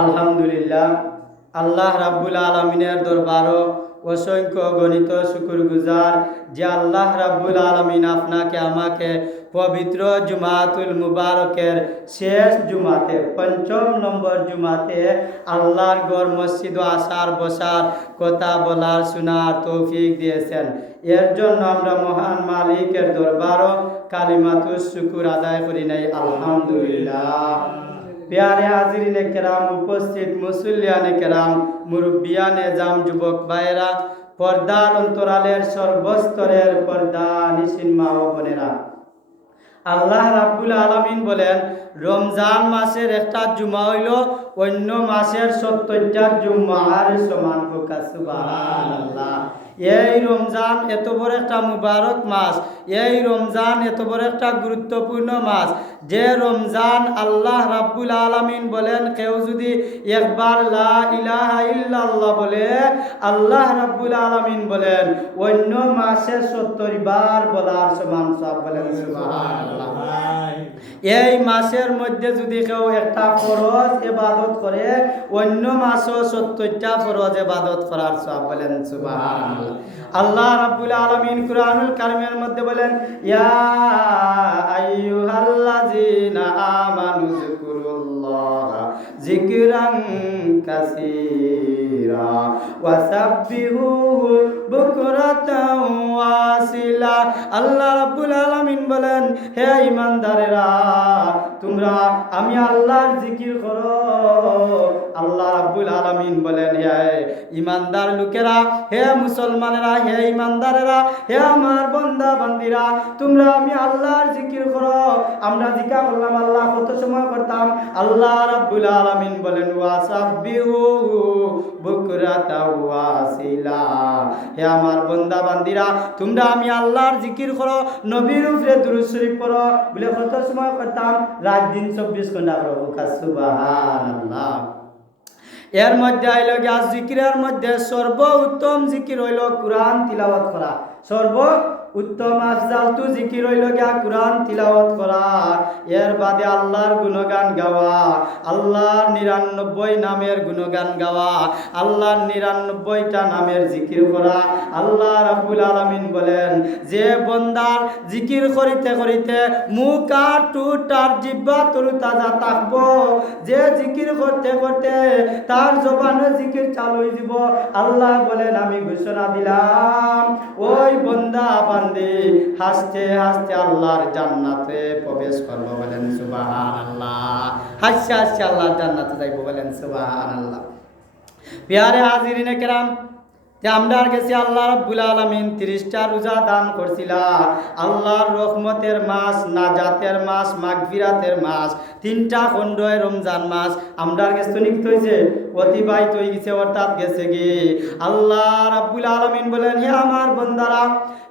আলহামদুলিল্লাহ, আল্লাহ রাব্বুল আলমিনের দরবারও অসংখ্য গণিত শুকরগুজার যে আল্লাহ রাব্বুল আলমিন আপনাকে আমাকে পবিত্র জুমাতুল মুবারকের শেষ জুমাতে ৫ম নম্বর জুমাতে আল্লাহর গড় মসজিদ আসার বসার কথা বলার শোনার তৌফিক দিয়েছেন। এর জন্য আমরা মহান মালিকের দরবারও কালিমাতুশ শুকুর আদায় করি নাই। আলহামদুলিল্লাহ। प्यारे हाजिरीन केराम, उपस्थित मुसल्लियान केराम, मुरब्बियान जाम, যুবক ভাইরা, পর্দার অন্তরালের সর্বস্তরের পর্দা নিশিন মা ও বোনেরা, আল্লাহ রাব্বুল আলামিন বলেন রমজান মাসের একটা জুমা হইল অন্য মাসের ৭০টা জুমার সমান হোক। সুবহানাল্লাহ। এই রমজান এত বড় একটা মুবারক মাস, এই রমজান এত বড় একটা গুরুত্বপূর্ণ মাস, যে রমজান আল্লাহ রাব্বুল আলামিন বলেন কেউ যদি একবার লা ইলাহা ইল্লাল্লাহ বলে, আল্লাহ রাব্বুল আলামিন বলেন অন্য মাসে ৭০ বার বলার সমান সওয়াব। বলেন সুবহানাল্লাহ। এই মাসের মধ্যে যদি কেউ একটা ফরজ ইবাদত করে, অন্য মাসও ৭০টা ফরজ ইবাদত করার সওয়াব। বলেন সুবহানাল্লাহ। আল্লাহ রাব্বুল আলামিন কুরআনুল কারীমের মধ্যে বলেন ইয়া আইয়ুহাল্লাযীনা আমানু যিকুরুল্লাহা যিকরান কাসীরা ওয়াসাব্বিহুহু বুকরাতাও ওয়াসিলা। আল্লাহ রাব্বুল আলামিন বলেন হে ঈমানদারেরা, তোমরা আমি আল্লাহর জিকির করো। আল্লাহ রাব্বুল আলামিন বলেন হে ঈমানদার লোকেরা, হে মুসলমানেরা, হে ঈমানদারেরা, হে আমার বান্দা বান্দিরা, তোমরা আমি আল্লাহর জিকির করো। আমরা জিকির করলাম, আল্লাহ কত সময় করতাম? আল্লাহ রাব্বুল আলামিন বলেন ওয়াসাব্বিহু বুকরাতা ওয়াসিলা। হে আমার বান্দা বান্দিরা, তোমরা আমি আল্লাহর জিকির করো, নবীর উপরে দুরূদ শরীফ পড়ো। বলে কত সময় করতাম? রাত দিন ২৪ ঘন্টা করো। সুবহানাল্লাহ। এর মধ্যে আইল গিয়া জিকিরের মধ্যে সর্বোত্তম জিকির হইল কুরআন তিলাওয়াত করা। সর্ব উত্তম আফজালতু জিকির হইল গিয়া কুরআন তিলাওয়াত করা। এর বাদে আল্লাহর গুণগান গাওয়া, আল্লাহর ৯৯ নামের গুণগান গাওয়া, আল্লাহর ৯৯টা নামের জিকির করা। আল্লাহ রাব্বুল আলামিন বলেন যে বন্দার জিকির করিতে করিতে মুখ আর ঠোঁট আর জিহ্বা তরুতাজা থাকবো, যে জিকির করতে করতে তার জবানে জিকির চালু হয়ে যাব, আল্লাহ বলেন আমি ঘোষণা দিলাম ওই বন্দা বান্দি হাসতে হাসতে আল্লাহর জান্নাতে প্রবেশ করবো। বলেন সুবহানাল্লাহ। হাসতে হাসতে আল্লাহর জান্নাতে যাইব। বলেন সুবহানাল্লাহ। প্যারে হাজিরিনে কেরাম, যে আমরা গেছি আল্লাহ রাব্বুল আলামিন 30টা রোজা দান করছিলা। আল্লাহর রহমতের মাস, নাজাতের মাস, মাগফিরাতের মাস, 3টা খণ্ডয় রমজান মাস আমরা গেছে নিকট হয়েছে, অতিবাহিত হয়ে গেছে, অর্থাৎ গেছে কি। আল্লাহ রাব্বুল আলামিন বলেন হে আমার বান্দারা,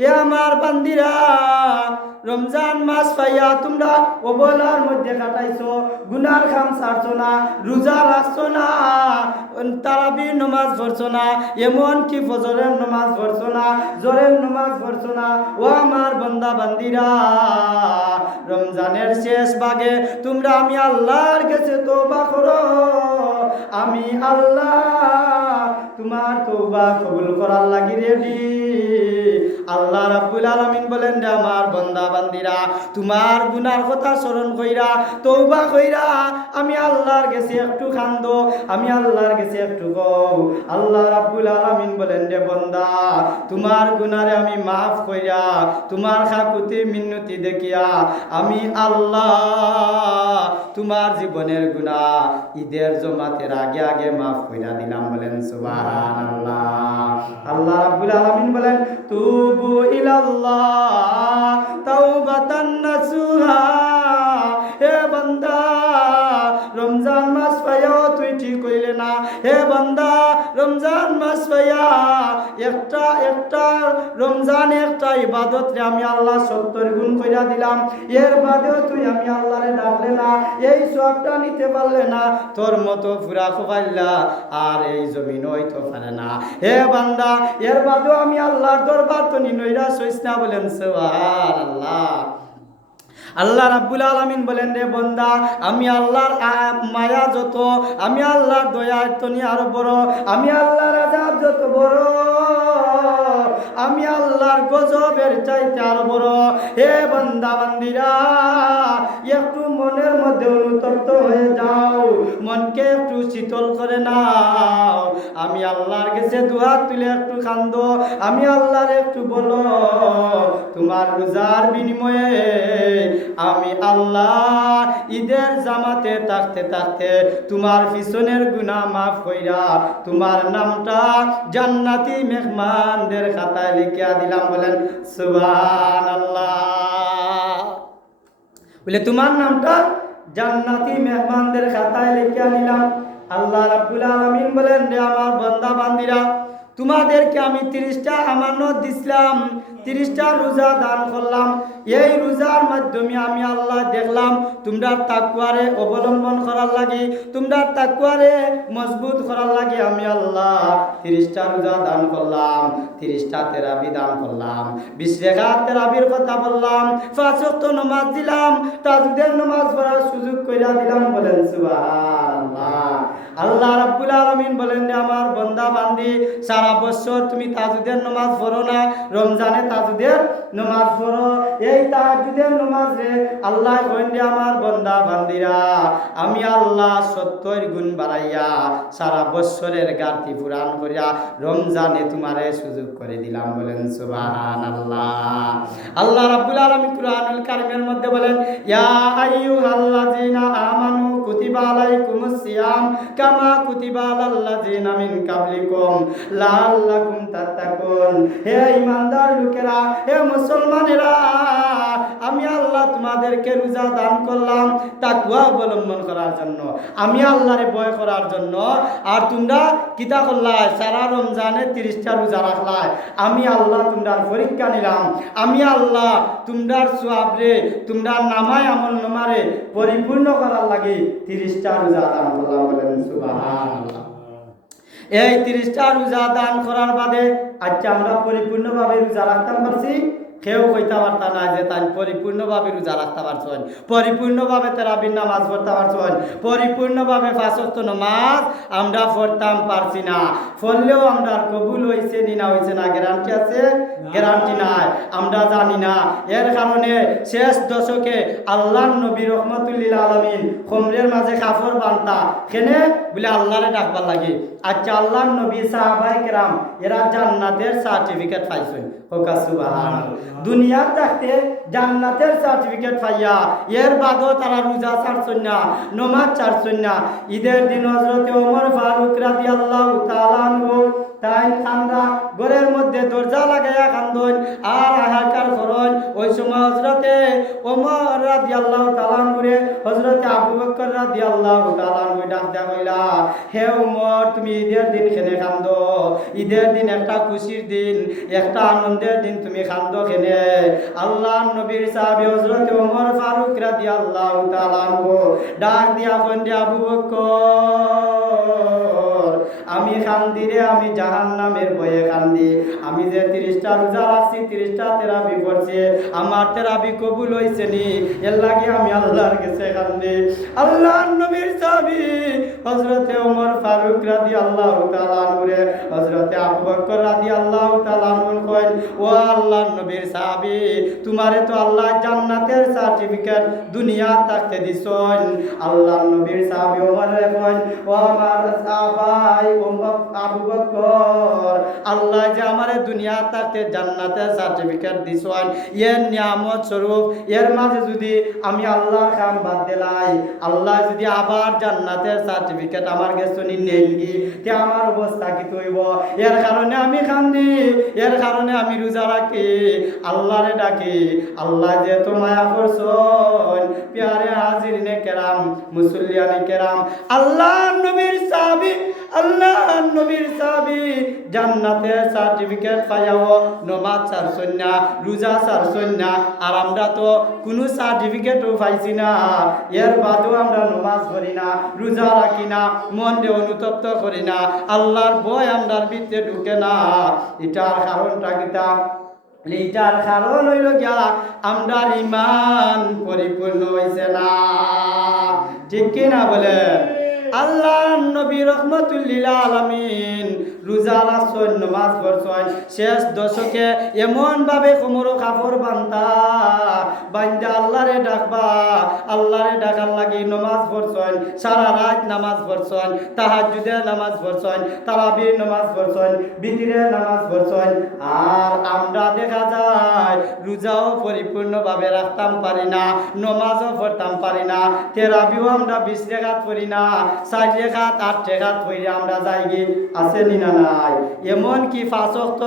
হে আমার বান্দিরা, রমজান মাস পাইয়া তোমরা অবলার মধ্যে কাটাইছো, গুনার খাম ছাড়ছো না, রোজা রাখছো না, তারাবির নামাজ পড়ছো না, এমন কি ফজরের নামাজ পড়ছো না, জোরের নামাজ পড়ছো না। ও আমার বান্দা বান্দিরা, রমজানের শেষ ভাগে তোমরা আমি আল্লাহর কাছে তওবা করো। আমি আল্লাহ তোমার তওবা কবুল করার লাগি রেডি। আল্লাহ রাব্বুল আলামিন বলেন রে আমার বান্দা বান্দিরা, তোমার গুনার কথা স্মরণ কইরা তওবা কইরা আমি আল্লাহর কাছে একটু কান্দো, আমি আল্লাহর কাছে একটু কও। আল্লাহ রাব্বুল আলামিন বলেন রে বান্দা, তোমার গুনারে আমি মাফ কইরা, তোমার খাকুতি মিন্নতি দেখিয়া আমি আল্লাহ তোমার জীবনের গুনাহ ঈদের জমাতের আগে আগে মাফ কইরা দিলাম। বলেন সুবহানাল্লাহ। আল্লাহ রাব্বুল আলামিন বলেন তুবু ইলাল্লাহ তাওবাতান নাসুহা। হে বান্দা, রমজান মাস পাইয়া তুই ঠিক কইলে না। হে বান্দা, রমজান মাস পাইয়া একটা রমজান একটা ইবাদত রে আমি আল্লাহ ৭০ গুণ কইরা দিলাম। এর বাদেও তুই আমি আল্লাহরে ডাকলে না, এই সবটা নিতে পারলে না, তোর মতো ফুরা খোবাইলা আর এই জমিন হইতে পারে না। হে বান্দা, এর বাদেও আমি আল্লাহর দরবার তো নিনইরা সইস না। বলেন সুবহানাল্লাহ। আল্লাহ রাব্বুল আলামিন বলেন, রে বান্দা, আমি আল্লাহর মায়া যত, আমি আল্লাহর দয়া তনি আরো বড়, আমি আল্লাহর আযাব যত বড়, আমি আল্লাহর গজবের চাইতে আরো বড়। হে বান্দা বান্দিরা, একটু মনের মধ্যে অনুতপ্ত হয়ে যাও, মনকে একটু শীতল করে নাও, আমি আল্লাহর কাছে দুহাত তুলে একটু কান্দো, আমি আল্লাহর একটু বলো, তোমার রোজার বিনিময়ে আমি আল্লাহ ঈদের জামাতে থাকতে থাকতে তোমার পিছনের গুনাহ মাফ কইরা তোমার নামটা জান্নাতি মেহমানদের খাতায় লিখিয়া দিলাম। বলেন সুবহানাল্লাহ। বলে তোমার নামটা জান্নাতি মেহমানদের খাতায় লিখিয়া নিলাম। আল্লাহ রাব্বুল আলামিন বলেন, রে আমার বান্দা বান্দিরা, তোমাদেরকে আমি 30টা আমানত দিছিলাম, 30টা রোজা দান করলাম। এই রোজার মাধ্যমে আমি আল্লাহ দেখলাম তোমরা তাকওয়ারে অবলম্বন করার লাগি, তোমরা তাকওয়ারে মজবুত করার লাগি আমি আল্লাহ 30টা রোজা দান করলাম, 30টা তেরাবি দান করলাম, 20 রাকাত তেরাবির কথা বললাম, 5 ওয়াক্ত নামাজ দিলাম, তাহাজ্জুদের নামাজ পড়ার সুযোগ কইরা দিলাম। বলেন সুবহানাল্লাহ। আল্লাহ রাব্বুল আলামিন বলেন, আমার বান্দা বান্দি, সারা বছর তুমি তাহাজ্জুদের নামাজ পড়ো না, রমজানে তাহাজ্জুদের নামাজ পড়ো। এই তাহাজ্জুদের নামাজ রে আল্লাহ কইন, আমার বান্দা বান্দিরা, আমি আল্লাহ 70 গুণ বাড়াইয়া সারা বছরের ঘাটতি পূরণ করিয়া রমজানে তোমারে সুযোগ করে দিলাম। বলেন সুবহানাল্লাহ। আল্লাহ রাব্বুল আলামিন কুরআনুল কারীমের মধ্যে বলেন, ইয়া আইয়ুহাল্লাযীনা আমানু কুতিবা আলাইকুমুস সিয়াম কামা কুতিবা আলাল্লাযীনা মিন কাবলিকুম লাআল্লাকুম তাত্তাকুন। হে ঈমানদার লোকেরা, হে মুসলমানেরা, আমি আল্লাহ তোমাদেরকে রোজা দান করলাম তাকওয়া অবলম্বন করার জন্য, আমি আল্লাহরে ভয় করার জন্য। আর তোমরা কিতা করলাই? সারা রমজানে 30টা রোজা রাখলাই। আমি আল্লাহ তোমরার পরীক্ষা নিলাম, আমি আল্লাহ তোমরার সওয়াবরে, তোমরার নামায় আমল নামারে পরিপূর্ণ করার লাগি 30টা রোজা দান করলাম। বলেন সুবহানাল্লাহ। এই 30টা রোজা দান করার বাদে আজকে আমরা পরিপূর্ণভাবে রোজা রাখতে পারছি? কেউ কইতে পারতা না যে তাই পরিপূর্ণভাবে রোজা রাখতে পারছেন, পরিপূর্ণভাবে তারাবির নামাজ পড়তে পারছেন, পরিপূর্ণভাবে 5 ওয়াক্ত নামাজ আমরা পড়তাম পারছি না। পড়লেও আমরা কবুল হয়েছে নি না হয়েছে না গ্যারান্টি আছে? গ্যারান্টি নাই, আমরা জানি না। এর কারণে শেষ দশকে আল্লাহর নবী রহমাতুল্লিল আলামিন খমরের মাঝে কাফর বানতা কেনে বলে আল্লাহরে ডাকবার লাগে। আচ্ছা, আল্লাহর নবী সাহাবায়ে কেরাম এরা জান্নাতের সার্টিফিকেট পাইছেন। হোক সুবহানাল্লাহ। দুনিয়া থাকতে জান্নাতের সার্টিফিকেট পাইয়া এর বাদও তারা রোজা ছাড়ছেন না, নামাজ ছাড়ছেন না। ঈদের দিন হযরতে ওমর ফারুক রাদিয়াল্লাহু তাআলা আনহু তাই কান্দা ঘরের মধ্যে দরজা লাগাইয়া কান্দন আর হাহাকার করেন। ওই সময় হযরতে ওমর রাদিয়াল্লাহু তাআলা আনহুরে হযরতে আবু বকর রাদিয়াল্লাহু তাআলা আনহু ডাক দেয়া কইলা, হে ওমর, তুমি ঈদের দিন কেনে কান্দো? ঈদের দিন একটা খুশির দিন, একটা আনন্দের দিন, তুমি কান্দো কেনে? আল্লাহর নবীর সাহাবী হযরতে ওমর ফারুক রাদিয়াল্লাহু তাআলা আনহু ডাক দিয়া কইন, আবু বকর, আমি কান্দি রে, আমি জাহান্নামের ভয়ে কান্দি। আমি যে 30টা রোজা রাখছি, 30টা তেরাবি পড়ছি, আমার তেরাবি কবুল হইছে নি, এর লাগি আমি আল্লাহর কাছে কান্দি। আল্লাহর নবীর সাহাবী হযরতে ওমর ফারুক রাদিয়াল্লাহু তাআলা আনহু রে হযরতে আবু বকর রাদিয়াল্লাহু তাআলা আনহু কইন, ও আল্লাহর নবীর সাহাবী, তোমারে তো আল্লাহ জান্নাতের সার্টিফিকেট দুনিয়া থাকতে দিছেন। আল্লাহর নবীর সাহাবী ওমর রে কইন, ও আমার সাহাবাই আবু বকর, আল্লাহ যে আমারে দুনিয়া থাকতে জান্নাতের সার্টিফিকেট দিছেন, এর নিয়ামত স্বরূপ এর মাঝে যদি আমি আল্লাহর কাম বাদ দিলাই, আল্লাহ যদি আবার জান্নাতের সার্টিফিকেট আমার কাছে নেই, তে আমার অবস্থা কি হইব? এর কারণে আমি কান্দি, এর কারণে আমি রোজা রাখি, আল্লাহরে ডাকি। আল্লাহ যে তো মায়া করছেন। প্যারে হাজিরিনে কেরাম, মুসল্লিয়ানে কেরাম, আল্লাহর নবীর সাহাবী, আল্লাহর নবীর সাহাবী জান্নাতের সার্টিফিকেট পাইয়াও নামাজ ছাড়ছেন না, রোজা ছাড়ছেন না। আর আমরা তো কোনো সার্টিফিকেটও পাইছি না, এর বাদেও আমরা নামাজ পড়ি না, রোজা রাখি না, মনকে অনুতপ্ত করি না, আল্লাহর ভয় আমরার ভিতরে ঢুকে না। এটার কারণটা কিতা? এইটার কারণ হইল গিয়া আমরা ইমান পরিপূর্ণ হইছে না, ঠিক কি না বলেন? আল্লাহ নবী রহমতুল্লিল আলামিন রোজা রাখছেন, নামাজ পড়ছেন, শেষ দশকে এমন ভাবে কোমর কাপড় বান্ধা আল্লাহরে ডাকবা, আল্লাহরে ডাকার লাগি নামাজ পড়ছেন, সারা রাত নামাজ পড়ছেন, তাহাজ্জুদের নামাজ পড়ছেন, তারাবির নামাজ পড়ছেন, বিতিরের নামাজ পড়ছেন। আর আমরা দেখা যায় রোজাও পরিপূর্ণভাবে রাখতাম পারি না, নমাজও পড়তাম পারি না, তেরাবিও আমরা 20 রেখাত পড়ি না, 4 রেখাত 8 রেখাত পড়ি আমরা যাই গে, আছে নি না নাই? এমন কি 5 ওয়াক্ত